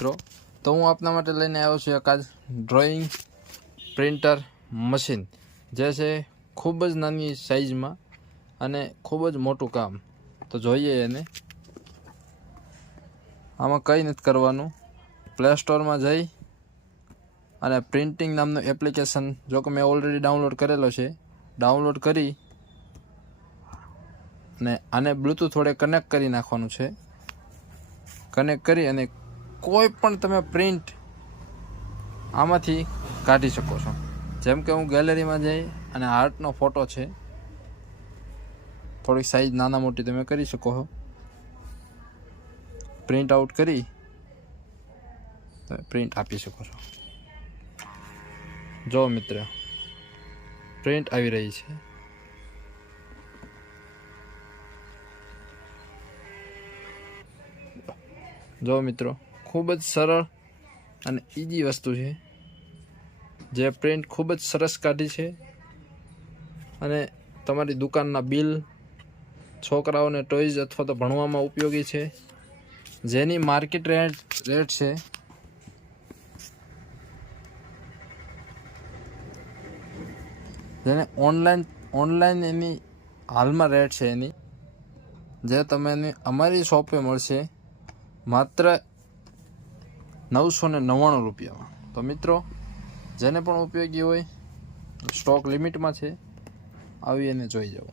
મિત્રો, તો હું આપના માટે લઈને આવ્યો છું એક આજ ડ્રોઈંગ પ્રિન્ટર મશીન, જે છે ખૂબ જ નાની સાઇઝમાં અને ખૂબ જ મોટું કામ. તો જોઈએ એને. આમાં કંઈ નથી કરવાનું, પ્લે સ્ટોરમાં જઈ અને પ્રિન્ટિંગ નામનું એપ્લિકેશન, જો કે મેં ઓલરેડી ડાઉનલોડ કરેલો છે, ડાઉનલોડ કરી અને આને બ્લૂટૂથ વડે કનેક્ટ કરી નાખવાનું છે. કનેક્ટ કરી અને કોઈ પણ તમે પ્રિન્ટ આમાંથી કાઢી શકો છો. જેમ કે હું ગેલેરીમાં જઈ અને હાર્ટનો ફોટો છે, થોડીક સાઈઝ નાના મોટી તમે કરી શકો છો. પ્રિન્ટ આઉટ કરી તમે પ્રિન્ટ આપી શકો છો. જો મિત્ર, પ્રિન્ટ આવી રહી છે. જો મિત્રો, ખૂબ જ સરળ અને ઇઝી વસ્તુ છે, જે પ્રિન્ટ ખૂબ જ સરસ કાઢી છે. અને તમારી દુકાનના બિલ, છોકરાઓને ટોયઝ અથવા તો ભણવામાં ઉપયોગી છે. જેની માર્કેટ રેટ છે જેને ઓનલાઈન એની હાલમાં રેટ છે એની, જે તમને અમારી શોપે મળશે માત્ર 999 રૂપિયામાં. તો મિત્રો, જેને પણ ઉપયોગી હોય, સ્ટોક લિમિટમાં છે, આવી એને જોઈ જાઓ.